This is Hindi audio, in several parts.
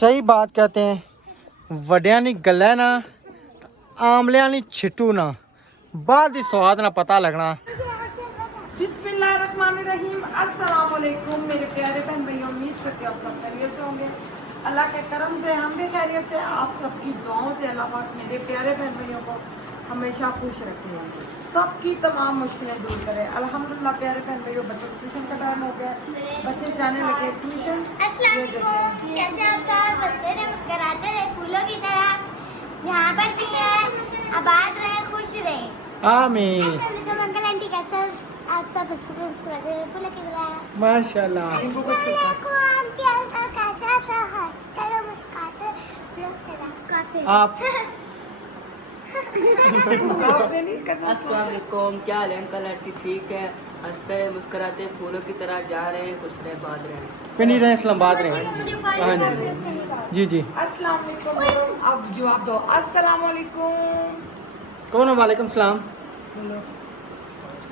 सही बात कहते हैं वड्या नी गल्ला ना आमलिया नी छिटू ना बाद ही स्वाद ना पता लगना। बिस्मिल्लाहिर्रहमानिर्रहीम। अस्सलाम वालेकुम मेरे प्यारे बहन भाई, उम्मीद करते हैं आप सब खैरियत से होंगे। अल्लाह के करम से हम भी खैरियत से, आप सबकी दुआओं से अल्लाह पाक मेरे प्यारे बहन भाइयों को हमेशा खुश रखे, सबकी तमाम मुश्किलें दूर करे। अल्हम्दुलिल्लाह प्यारे बहन भाइयों, बच्चों को ट्यूशन का टाइम हो गया, बच्चे जाने लगे ट्यूशन। कैसे आप सब हंसते रहे, मुस्कुराते रहे, फूलों की तरह यहाँ पर भी है, आबाद रहे, खुश रहे। आमीन। अंकल आंटी कैसे आप सब हंसते रहे, मुस्कुराते रहे, फूलों की तरह माशाल्लाह। आंटी अंकल कैसे आप सब हंसते रहे, मुस्कुराते रहे, फूलों की तरह आप अस्सलाम वालेकुम, क्या हाल है अंकल आंटी? ठीक है, हंसते मुस्कुराते फूलों की तरह जा रहे हैं, खुश रहे, बात रहे। पिंडी रहे इस्लामाबाद रहे। हाँ जी जी। अस्सलाम वालेकुम। अब जवाब दो। अस्सलाम वालेकुम। कौन हो? वालेकुम सलाम। बोलो।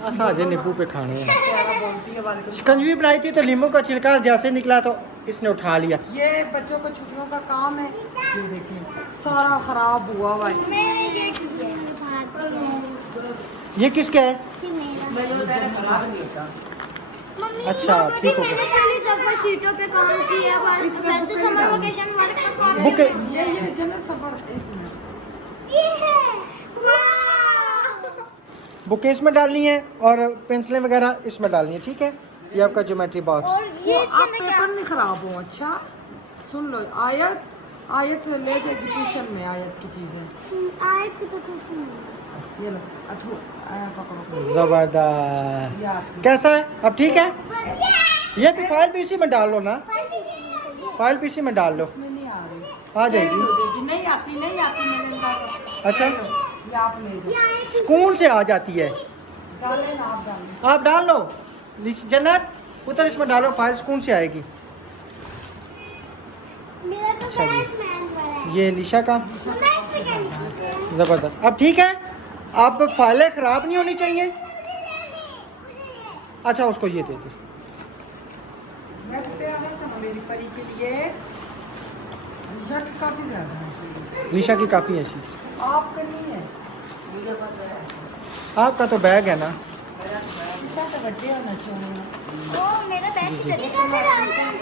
असा अजय नींबू पे खाने हैं। प्यारा बोलती है वालेकुम। शिकंजी बनाई थी तो नींबू का छिलका जैसे निकला तो इसने उठा लिया। ये बच्चों को छुट्टियों का काम है, ये देखिए सारा खराब हुआ हुआ है। मैंने ये की है ये किसका है? मम्मी अच्छा, ठीक हो गया। मैंने पहली दफा शीटों पे काम किया है, वैसे समर वेकेशन वर्क का काम बुक ये जन्नत सफर। एक मिनट। ये है। वाह! बुकें इसमें डालनी है और पेंसिलें वगैरह इसमें डालनी है। ठीक है, ये आपका ज्योमेट्री बॉक्स। और वो ये इसके आप अंदर पेपर नहीं खराब हो। अच्छा सुन लो, आयत आयत ले जाएगी ट्यूशन में, आयत की चीजें। आए तो कुछ नहीं। ये लो अथु पकड़ो। जबरदस्त। ये आपकी। कैसा है अब? ठीक है। बढ़िया। ये भी फाइल भी इसी में डाल लो ना, फाइल भी इसी में डाल लो, इसमें नहीं आ रही। आ जाएगी। हो जाएगी। नहीं आती मैंने इनका। अच्छा, ये आप ले जाओ। सुकून से आ जाती है। डाले ना, आप डालें। आप डाल लो जन्नत, उधर इसमें डालो, फाइल सुकून से आएगी। मेरा तो अच्छा जी। बैटमैन वाला है। ये निशा का। ज़बरदस्त। अब ठीक है, अब फाइलें ख़राब नहीं होनी चाहिए। अच्छा, उसको ये दे दो। मैं तो तैयार है ना मेरी परी के लिए। निशा की काफी ज्यादा है। निशा की काफ़ी अच्छी। आपका नहीं है। आपका तो बैग है ना। निशा का बर्थडे होना चाहिए। ओ मेरा बैग जी, जी। कैसे डालते हैं?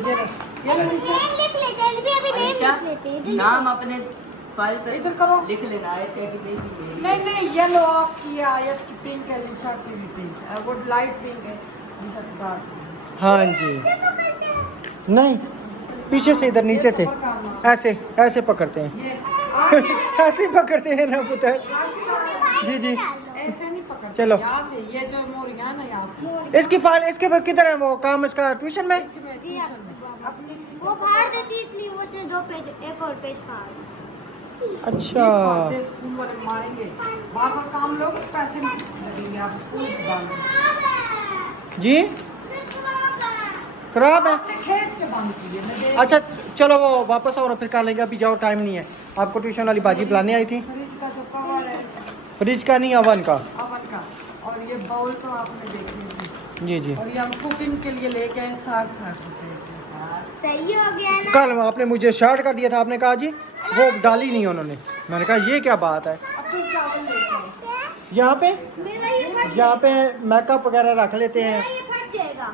ये लो, ये लो निशा। नेम लिख लेते हैं, अभी नेम लिख लेते हैं। नाम अपने फाइल पर इधर करो। लिख लेना है कि नहीं। नहीं ये लो, आपकी ये आयत की पिंक है, निशा की भी पिंक है। वो लाइट पिंक है, निशा की डार्क पिंक है। हाँ जी। नहीं, पीछे से, इधर नीचे से, ऐसे ऐसे पकड़ते हैं। ये ऐसे ही पकड़ते हैं ना पुत्र। जी जी। ऐसे नहीं पकड़। चलो। यहाँ से ये जो मोरिया है ना, यहाँ से इसकी फाइल इसके किधर है? वो काम इसका ट्यूशन में। अपनी वो फाड़ देती इसलिए वो उसने 2 पेज, एक और पेज फाड़। अच्छा, स्कूल वाले मारेंगे। बार बार काम लोग पैसे लगेंगे, आप स्कूल जी खराब है। खींच के बंद कीजिए। मैं देख- अच्छा चलो, वो वापस आओ, फिर कर लेंगे। अभी जाओ, टाइम नहीं है। आपको ट्यूशन वाली बाजी बुलाने आई थी। फ्रिज का जो कवर है, फ्रिज का नहीं, अवन का। अवन का, और ये बाउल तो आपने देख ली। जी जी। और ये हम कुकिंग के लिए लेके आए 60 रुपए के। सही हो गया ना? कल आपने मुझे शर्ट कर दिया था, आपने कहा जी वो डाली नहीं उन्होंने। मैंने कहा ये क्या बात है। अब तुम चावल लेके आओ। यहाँ पे मेरा ये फट यहाँ पे मेकअप वगैरह रख लेते मेरा हैं। ये फट जाएगा।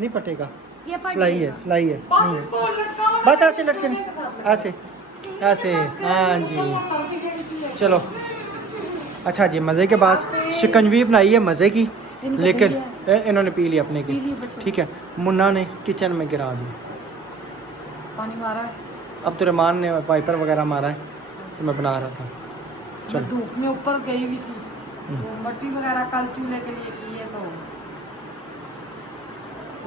नहीं पटेगा, ये फट सिलाई है, जाएगा। सिलाई है। नहीं बस है। इसको लटकाओ ना, बस ऐसे लटके, सोने के साथ लटकाओ। ऐसे ऐसे। हाँ जी, तभी गई थी। चलो। अच्छा जी, मज़े के बाद शिकंजवी बनाई है मज़े की, इनको लेकिन पी इन्होंने पी ली अपने पी ली की। बच्चों। ठीक है, मुन्ना ने किचन में गिरा दी। पानी मारा है। अब्दुर्रहमान ने वाइपर वगैरह मारा है, तो मैं बना रहा था। मैं चलो। धूप में ऊपर गई हुई थी, तो मट्टी वगैरह कल चूल्हे के लिए की है, तो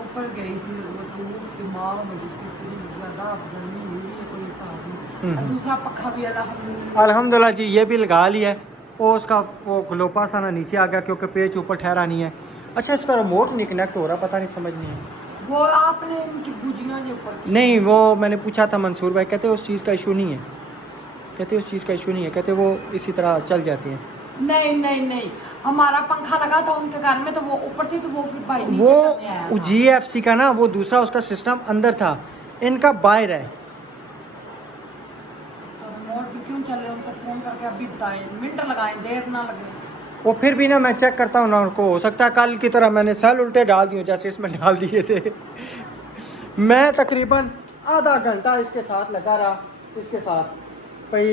ऊपर गई थी। वो धूप दिमाग में घुस के इतनी ज़्यादा गर्मी हुई है, कोई हिसाब नहीं। और दूसरा पक्खा भी अल्हम्दुलिल्लाह। अल्हम्दुलिल्लाह जी, ये भी लगा लिया है। वो उसका वो ग्लोपा सा ना नीचे आ गया क्योंकि पेच ऊपर ठहरा नहीं है। अच्छा, इसका रिमोट नहीं कनेक्ट हो रहा, पता नहीं, समझ नहीं है। वो आपने इनकी भुजियाँ जो ऊपर की। नहीं, वो मैंने पूछा था मंसूर भाई, कहते उस चीज़ का इशू नहीं है, कहते उस चीज़ का इशू नहीं है, कहते वो इसी तरह चल जाती हैं। नहीं हमारा पंखा लगा था उनके घर में, तो वो ऊपर थी, तो वो फिर भाई नीचे करने आया वो था। GFC का ना वो दूसरा उसका सिस्टम अंदर था, इनका बाहर है। तो रिमोट भी क्यों चले, उनको फोन करके अभी बताएं, मिनट लगाएं, देर ना लगे। वो फिर भी ना मैं चेक करता हूँ ना उनको, हो सकता है कल की तरह मैंने सेल उल्टे डाल दिए जैसे इसमें डाल दिए थे। मैं तकरीबन आधा घंटा इसके साथ लगा रहा, इसके साथ भाई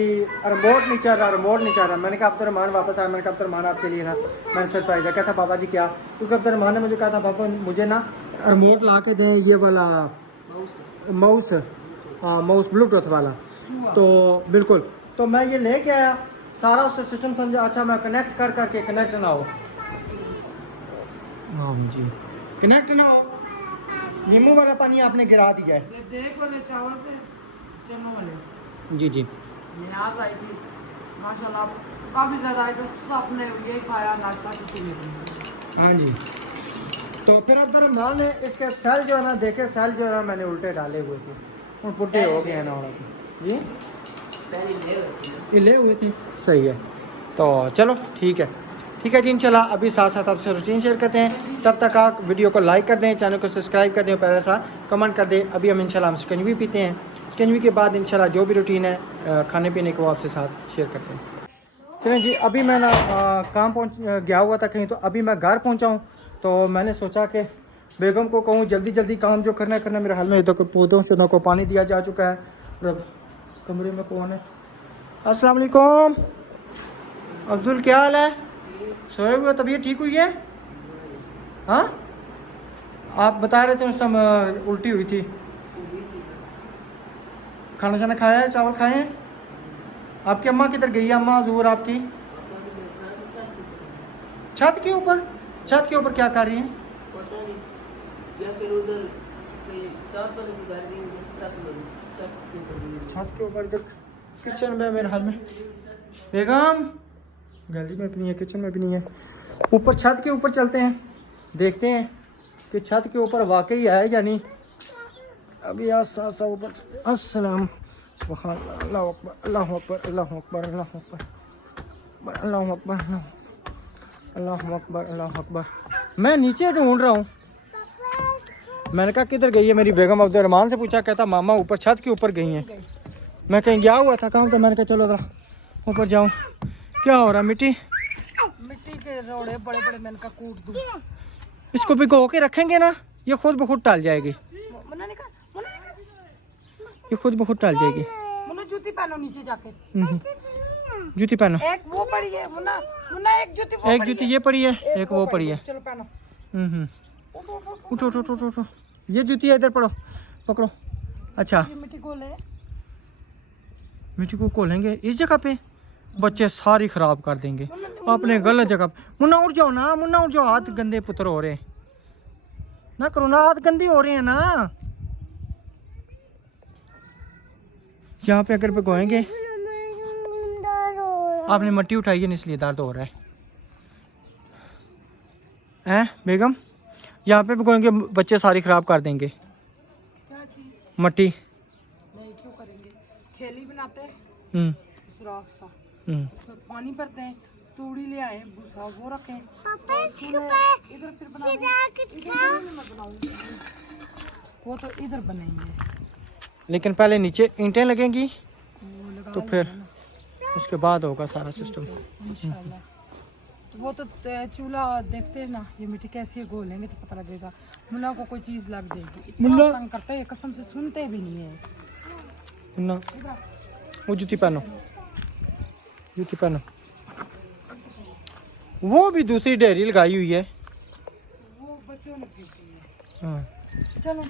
रिमोट नहीं चल रहा, रिमोट नहीं चल रहा। मैंने कहा अब्दुलरहमान वापस आया, मैंने कहा अब्दुलरहमान आपके लिए ना मैंने सरप्राइज है। कहता पापा जी क्या? क्योंकि अब्दुलरहमान ने मुझे कहा था पापा मुझे ना रिमोट ला के दें, ये वाला माउस, हाँ माउस ब्लूटूथ वाला। तो बिल्कुल, तो मैं ये लेके आया, सारा उससे सिस्टम समझा। अच्छा मैं कनेक्ट कर करके कनेक्ट ना हो, हाँ जी कनेक्ट ना हो। नींबू वाला पानी आपने गिरा दिया है। ये देख वाले चावल थे, चनो वाले, जी जी न्याज आई थी माशाल्लाह, काफ़ी ज़्यादा आई, तो सबने यही खाया नाश्ता किसी ने नहीं। हाँ जी। तो फिर अब्दुलरहमान ने इसके सेल जो है ना देखे, सेल जो है ना मैंने उल्टे डाले हुए थे, और पुट्टे हो गए हैं ना जी, ये ले हुए थे। सही है, तो चलो ठीक है, ठीक है जी। इंशाल्लाह अभी साथ साथ आपसे रूटीन शेयर करते हैं, तब तक आप वीडियो को लाइक कर दें, चैनल को सब्सक्राइब कर दें, पहले सा कमेंट कर दें। अभी हम इंशाल्लाह हम शिकंजवी पीते हैं, शिकंजवी के बाद इंशाल्लाह जो भी रूटीन है खाने पीने को आपसे साथ शेयर करते हैं। चलें जी, अभी मैं ना काम गया हुआ था कहीं, तो अभी मैं घर पहुंचा हूं, तो मैंने सोचा कि बेगम को कहूं जल्दी जल्दी काम जो करना करना। मेरे हाल में इधर को पौधों शौधों को पानी दिया जा चुका है। और कमरे में कौन है? अस्सलाम वालेकुम अब्दुल, क्या हाल है? सोए हुए, तबीयत ठीक हुई है? हाँ आप बता रहे थे उस टाइम उल्टी हुई थी। खाना शाना खाया है, चावल खाए हैं? आपकी अम्मा किधर गई है? अम्मा हजूर आपकी छत के ऊपर, छत के ऊपर क्या कर रही हैं? पता नहीं, या फिर उधर कहीं साफ वाले की गाड़ी में छत के ऊपर गई। छत के ऊपर इधर किचन में मेरे हाल में। बेगम गैलरी में भी नहीं है, किचन में भी नहीं है। ऊपर छत के ऊपर चलते हैं, देखते हैं कि छत के ऊपर वाकई है या नहीं। अभी आसा ऊपर। अस्सलाम सुभान अल्लाह अकबर, अल्लाह अकबर, अल्लाह अकबर, अल्लाह अकबर, अल्लाह अकबर, अल्लाह अकबर, अल्लाह अकबर। मैं नीचे ढूंढ रहा हूँ। मैंने कहा किधर गई है मेरी बेगम? अब्दुलरहमान से पूछा, कहता मामा ऊपर छत के ऊपर गई हैं। मैं कहीं गया हुआ था काम, तो मैंने कहा चलो जरा ऊपर जाऊँ। क्या हो रहा है? मिट्टी के रोड़े बड़े बड़े, मैंने कहा कूट दूँ। इसको भिगो के रखेंगे ना, ये खुद ब खुद टल जाएगी। मुन्ना निकाल, मुन्ना निकाल, ये खुद ब खुद टल जाएगी। मुन्ना जूती पहनो नीचे जाके। जूती पहनो। एक वो पड़ी है मुन्ना, मुन्ना एक जूती वो एक पड़ी जूती है। ये पड़ी है, एक वो पड़ी है। चलो पहनो। उठो उठो उठो उठो। ये जूती है, इधर पड़ो, पकड़ो। अच्छा ये मिट्टी गोल है, मिट्टी को खोलेंगे इस जगह पे, बच्चे सारी खराब कर देंगे अपने गलत जगह पे। मुन्ना उठ जाओ ना, मुन्ना उठ जाओ, हाथ गंदे पुत्र हो रहे हैं ना, करो ना, हाथ गंदे हो रहे हैं ना। यहाँ पे अगर भिगोएंगे, आपने मिट्टी उठाई है इसलिए दर्द हो रहा है हैं बेगम? यहाँ पे भिगोएंगे बच्चे सारी खराब कर देंगे क्या चीज मिट्टी। नहीं, क्यों करेंगे? थैली बनाते हैं हम्म सुराख सा, हम्म। उसमें पानी भरते हैं, तूड़ी ले आए, भूसा वो रखें, पापा इसके इधर ऊपर फिर बना सीधा कुछ खाओ। मैं बनाऊंगी, वो तो इधर बनेंगे। लेकिन पहले नीचे ईंटें लगेंगी, वो लगा तो फिर उसके बाद होगा सारा सिस्टम। इंशाल्लाह। तो वो तो चूल्हा देखते हैं ना, ये मिट्टी कैसी है, गोलेंगे तो पता लगेगा। मुन्ना को कोई चीज़ लग जाएगी, इतना मुन्ना- तंग करते हैं, कसम से सुनते भी नहीं है। ना वो जूती पहनो, जूती पहनो। वो भी दूसरी डेयरी लगाई हुई है। वो बच्चों ने की है। हाँ चलो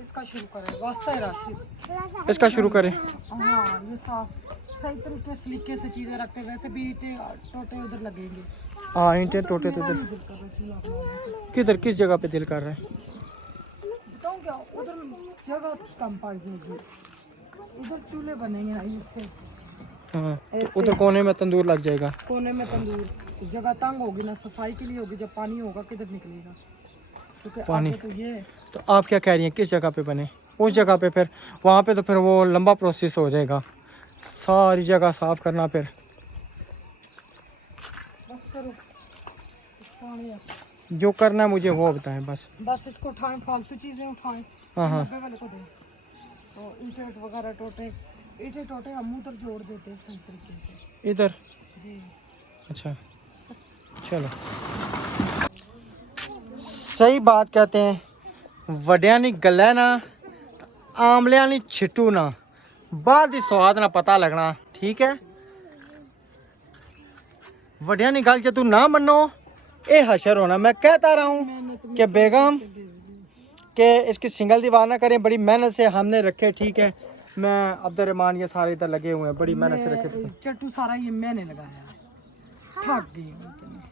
इसका शुरू करें, वास्ता है राशिद। इसका शुरू करें। हाँ ये साफ सही तरीके से सलीके से चीज़ें रखते हैं, वैसे भी ईंटें टोटे उधर लगेंगे। हाँ ईंटें टोटे तो इधर किधर, किस जगह पे दिल कर रहा है? बताऊँ क्या, उधर जगह कम पड़ जाएगी, इधर चूल्हे बनेंगे ना इससे, हाँ तो उधर कोने में तंदूर लग जाएगा। कोने में तंदूर, तो जगह तंग होगी ना, सफाई के लिए होगी, जब पानी होगा किधर निकलेगा, क्योंकि पानी। आगे तो ये है। तो आप क्या कह रही हैं, किस जगह पे बने? उस जगह पे फिर वहाँ पे तो फिर वो लंबा प्रोसेस हो जाएगा, सारी जगह साफ करना। फिर बस करो, उठाने हैं। जो करना है मुझे वो बताएं बस। बस इसको उठाएं, फालतू चीजें उठाएं। हाँ हाँ 90 वाले को दें। तो ईंटे वगैरह टोटे हम उधर जोड़ देते हैं सही तरीके से। इधर। जी अच्छा चलो, सही बात कहते हैं, वड्या नी गल्ला ना आमलिया नी छिटू ना, बाद ही स्वाद ना पता लगना। ठीक है, वड्या नी गल च तू ना मनो, ये हशर होना। मैं कहता रहा हूँ कि बेगम के इसकी सिंगल दीवार ना करें, बड़ी मेहनत से हमने रखे। ठीक है, मैं अब्दुर्रहमान ये सारे इधर लगे हुए हैं, बड़ी मेहनत से रखे थे। चट्टू सारा ये मैंने लगाया है। थक गई हूँ इतनी।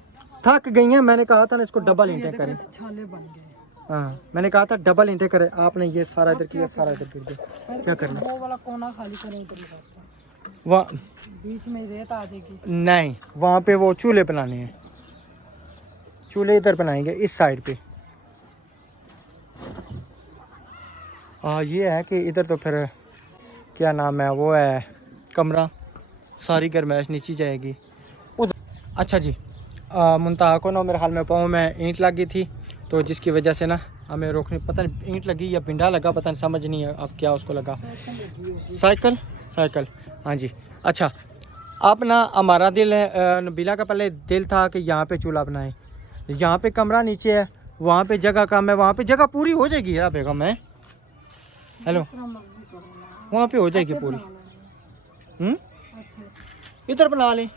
थक गई हैं, मैंने कहा था ना इसको डबल ये ईंटें देखो, करें। छाले बन गए। हाँ मैंने कहा था डबल ईंटें करें, आपने ये सारा इधर किया, सारा इधर गिर गया। क्या करना? वो वाला कोना खाली करें इधर ही करते हैं। वहाँ बीच में रेत आ जाएगी। नहीं, वहाँ पे वो चूल्हे बनाने हैं, चूल्हे इधर बनाएंगे इस साइड पे। हाँ ये है कि इधर तो फिर क्या नाम है वो है कमरा, सारी गर्माइश नीचे जाएगी उधर। अच्छा जी, मुंतहा को ना मेरे हाल में पाँव में ईंट लगी थी, तो जिसकी वजह से ना हमें रोकने, पता नहीं ईंट लगी या बिंडा लगा, पता नहीं, समझ नहीं है अब क्या उसको लगा। साइकिल साइकिल हाँ जी। अच्छा, अब ना हमारा दिल है, नबीला का पहले दिल था कि यहाँ पे चूल्हा बनाए, यहाँ पे कमरा नीचे है, वहाँ पे जगह कम है, वहाँ पे जगह पूरी हो जाएगी यार बेगम है। हेलो, वहाँ पे हो जाएगी पूरी। इधर बना लें,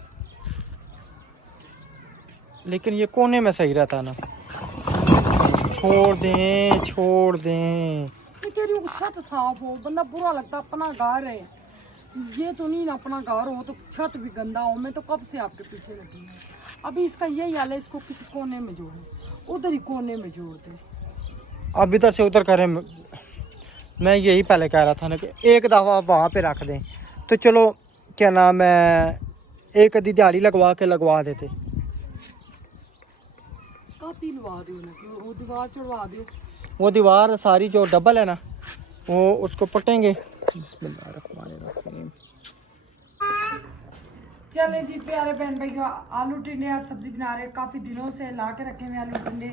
लेकिन ये कोने में सही रहता ना। छोड़ दें छोड़ दें। तेरी छत साफ हो, बंदा बुरा लगता, अपना घर है ये तो नहीं ना, अपना घर हो तो छत भी गंदा हो। मैं तो कब से आपके पीछे लगी हूँ। अभी इसका यही हाल है, इसको किसी कोने में जोड़े, उधर ही कोने में जोड़ दे। अब इधर से उधर करें, मैं यही पहले कह रहा था ना कि एक दफ़ा वहाँ पे रख दें तो चलो, क्या नाम है, एक आधी दिहाड़ी लगवा देते। काती लवा दो ना, वो दीवार चढ़वा दो। वो दीवार सारी जो डबल है ना, वो उसको पटेंगे। बिस्मिल्लाहिर्रहमानिर्रहीम। चले जी प्यारे बहन भाई, आलू टिंडे आज सब्जी बना रहे हैं, काफ़ी दिनों से ला के रखे हुए आलू टिंडे।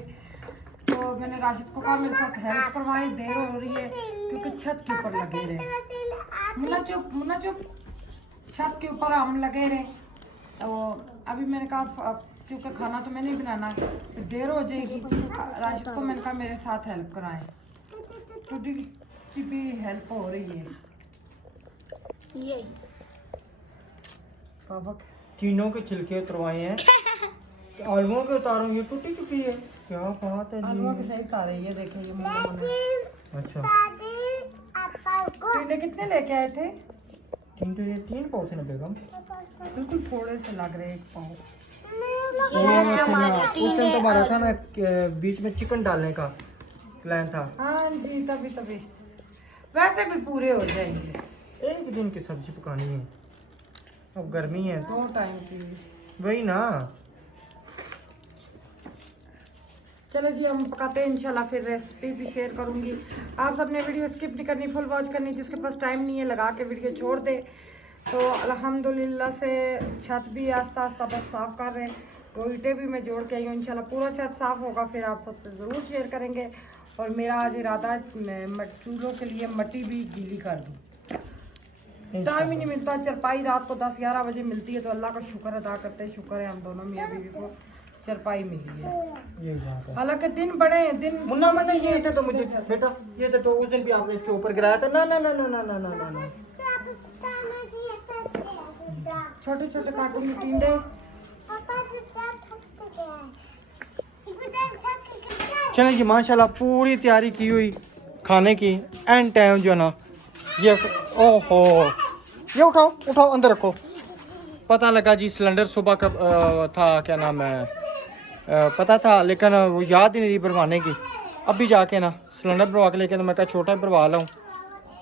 तो मैंने राशिद को कहा मेरे साथ हेल्प करवाएं, देर हो रही है क्योंकि छत के ऊपर लगे रहे। मुन्ना चुप, छत के ऊपर हम लगे रहे। तो अभी मैंने कहा क्योंकि खाना तो मैंने ही बनाना है, फिर देर हो जाएगी। राशिद को मैंने कहा मेरे साथ हेल्प कराएं, छोटी सी भी हेल्प हो रही है। ये पापा तीनों के छिलके उतरवाए हैं, आलुओं के उतारो, ये टूटी चुकी है। क्या बात है आलुआ जी। के सही उतारे, ये देखें ये मुन्ना। अच्छा, टिंडे कितने लेके आए थे? तीन पाव थे ना बेगम। बिल्कुल थोड़े से लग रहे, एक पाव। उस टाइम तो हमारा था ना बीच में चिकन डालने का प्लान था। हाँ जी, तभी वैसे भी पूरे हो जाएंगे। एक दिन की सब्जी पकानी है, अब गर्मी है 2 टाइम की। वही ना। चलो जी, हम पकाते हैं इंशाल्लाह, फिर रेसिपी भी शेयर करूंगी। आप सबने वीडियो स्किप नहीं करनी, फुल वॉच करनी। जिसके पास टाइम नहीं है लगा के वीडियो छोड़ दे। तो अल्हम्दुलिल्लाह से छत भी आस्ता आस्ता बस साफ़ कर रहे हैं, तो ईंटें भी मैं जोड़ के आई हूँ। इंशाल्लाह पूरा छत साफ़ होगा, फिर आप सबसे ज़रूर शेयर करेंगे। और मेरा आज इरादा है चूल्हों के लिए मट्टी भी गीली कर दूँ। टाइम ही नहीं मिलता, चरपाई रात को 10-11 बजे मिलती है, तो अल्लाह का शुक्र अदा करते हैं। शुक्र है हम दोनों मियाँ बीवी को चरपाई मिली है। ये बात है। हालांकि दिन बड़े हैं, दिन मुन्ना मुन्ना ये थे तो मुझे बेटा, ये थे तो उस दिन भी आपने इसके ऊपर गिराया था। ना ना ना ना ना ना ना ना ना। छोटे छोटे कार्टून में टिंडे। चलें जी, माशाल्लाह पूरी तैयारी की हुई खाने की। एंड टाइम जो है ना ये, ओहो, ये उठाओ उठाओ अंदर रखो। पता लगा जी सिलेंडर सुबह का था, क्या नाम है, पता था लेकिन वो याद ही नहीं रही भरवाने की। अभी जाके ना सिलेंडर भरवा के लेके, तो मैं कहा छोटा भरवा लाऊं,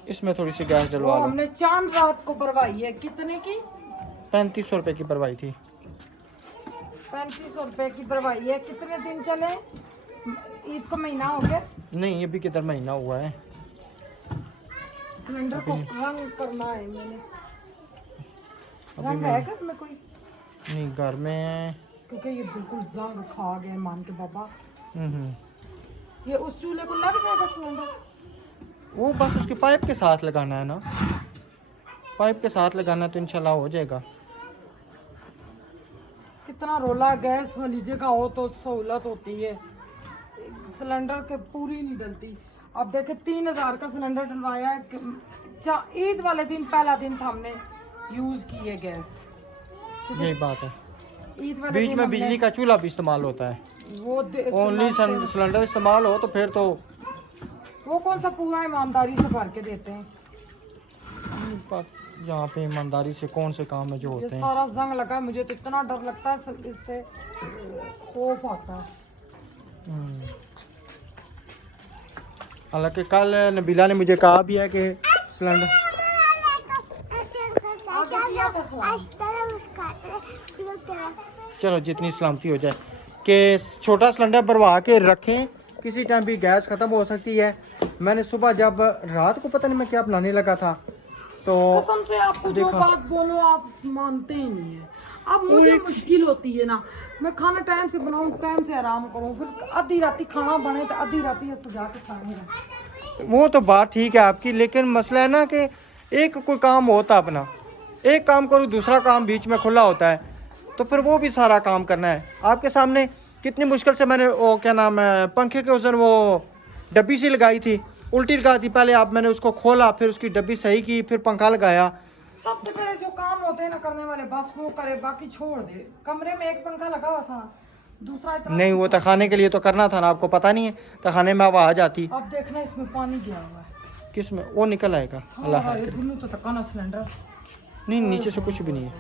इसमें थोड़ी सी गैस डलवा लूं। हमने चांद रात को भरवाई है। कितने की? 3500 रुपये की भरवाई थी। 3500 रुपए की भरवाई है। कितने दिन चले? ईद को महीना हो गया। नहीं, अभी किधर महीना हुआ है। सिलेंडर को रंग करना है मैंने। अभी रंग मैं है घर में कोई? नहीं, घर में क्योंकि ये बिल्कुल जंग खा गए मान के बाबा। हम्म। ये उस चूल्हे को लग जाएगा सिलेंडर? वो बस उसके पाइप के साथ लगाना है ना, पाइप के साथ लगाना तो इंशाल्लाह हो जाएगा। कितना रोला गैस में लीजिएगा हो तो सहूलत होती है, सिलेंडर के पूरी नहीं डलती। अब देखे 3000 का सिलेंडर डलवाया है, ईद वाले दिन पहला दिन था हमने यूज की है गैस। यही बात है, ईद वाले बीच दिन में हमने बिजली का चूल्हा भी इस्तेमाल होता है, वो ओनली सिलेंडर इस्तेमाल हो तो फिर तो वो कौन सा पूरा ईमानदारी से भर के देते हैं। यहाँ पे ईमानदारी से कौन से काम है जो ये होते हैं। सारा जंग लगा है, मुझे तो इतना डर लगता है इससे, खौफ आता है। हालांकि कल नबीला ने मुझे कहा भी है कि सिलेंडर, चलो जितनी सलामती हो जाए, कि छोटा सिलेंडर भरवा के रखें, किसी टाइम भी गैस ख़त्म हो सकती है। मैंने सुबह जब रात को पता नहीं मैं क्या बनाने लगा था तो कसम से आपको जो देखा। बात बोलो आप मानते ही नहीं है। अब मुझे मुश्किल होती है ना, मैं खाना टाइम से बनाऊं, टाइम से आराम करूं, फिर आधी राती खाना बने तो आधी राती सजा के खाएंगे। वो तो बात ठीक है आपकी, लेकिन मसला है ना कि एक कोई काम होता अपना, एक काम करूँ दूसरा काम बीच में खुला होता है, तो फिर वो भी सारा काम करना है। आपके सामने कितनी मुश्किल से मैंने वो क्या नाम है पंखे के उधर वो डब्बी सी लगाई थी, उल्टी लगा थी पहले, आप मैंने उसको खोला, फिर उसकी डब्बी सही की, फिर पंखा लगाया। सबसे पहले जो काम होते हैं ना करने वाले बस वो करे, बाकी छोड़ दे। कमरे में एक पंखा लगा हुआ था, दूसरा इतना नहीं वो तखाने के लिए तो करना था ना, आपको पता नहीं है तखाने में आवाज आती। अब देखना इसमें पानी गया हुआ है, किस में वो निकल आएगा अल्लाह सारा हाफिज। ये दुनू तो तकाना सिलेंडर नहीं नीचे से कुछ भी नहीं है।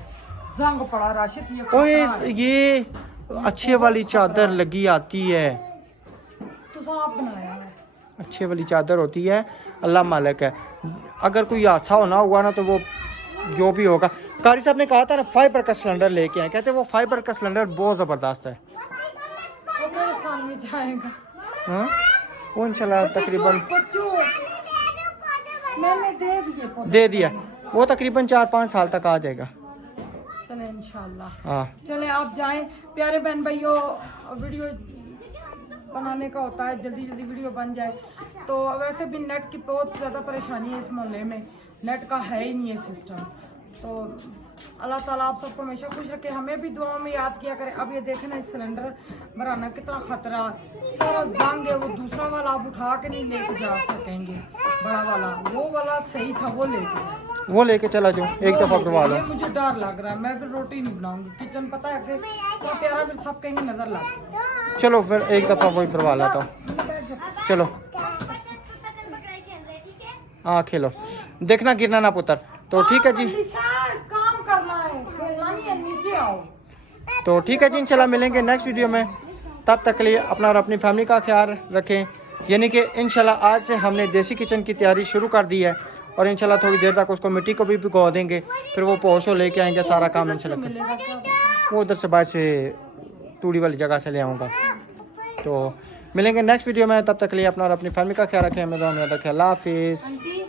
जंग पड़ा राशिद, ये ओए खतरा है। ये अच्छे वाली चादर लगी आती है, तो आप बनाया है। अच्छे वाली चादर होती है, अल्लाह मालिक है। अगर कोई हादसा होना हुआ ना तो वो जो भी होगा, कारी साहब ने कहा था ना फाइबर का सिलेंडर लेके आए, कहते वो फाइबर का सिलेंडर बहुत ज़बरदस्त है। वो मेरे सामने जाएगा। हाँ वो इंशाल्लाह तकरीबन बच्चों, मैंने दे दिए पौधे। दे दिया, वो तकरीबन 4-5 साल तक आ जाएगा। चले इंशाल्लाह। हाँ चले आप जाएं प्यारे बहन भाइयों, वीडियो बनाने का होता है, जल्दी जल्दी वीडियो बन जाए। तो वैसे भी नेट की बहुत ज़्यादा परेशानी है इस मोहल्ले में, नेट का है ही नहीं है सिस्टम। तो अल्लाह ताला आप सबको हमेशा खुश रखे, हमें भी दुआओं में याद किया करें। अब ये देखें ना, इस सिलेंडर भराना कितना खतरा, सारा जंग है। वो दूसरा वाला आप उठा के नहीं लेके जा सकेंगे, बड़ा वाला, वो वाला सही था, वो लेके जाए, वो लेके चला जाओ, एक दफ़ा करवा लो। ये मुझे डर लग रहा है, मैं फिर रोटी नहीं बनाऊंगी। किचन पता है कि इतना प्यारा, फिर सब कहेंगे नजर लग गई। चलो फिर एक दफ़ा वही करवा लाता हूँ। चलो हाँ खेलो, देखना गिरना ना पुत्र। तो ठीक है जी, काम करना है, खेलना नहीं है, नीचे आओ। तो ठीक है जी, इंशाल्लाह मिलेंगे नेक्स्ट वीडियो में। तब तक के लिए अपना और अपनी फैमिली का ख्याल रखें। यानी कि इंशाल्लाह आज से हमने देसी किचन की तैयारी शुरू कर दी है, और इंशाल्लाह थोड़ी देर तक उसको मिट्टी को भी भिगो देंगे, फिर वो पोछो लेके आएंगे, सारा काम इंशाल्लाह। मिलेगा क्या? वो उधर से बाहर से तूड़ी वाली जगह से ले आऊँगा। तो मिलेंगे नेक्स्ट वीडियो में, तब तक के लिए अपना और अपनी फैमिली का ख्याल रखें। मैं अल्लाह हाफिज़। आंटी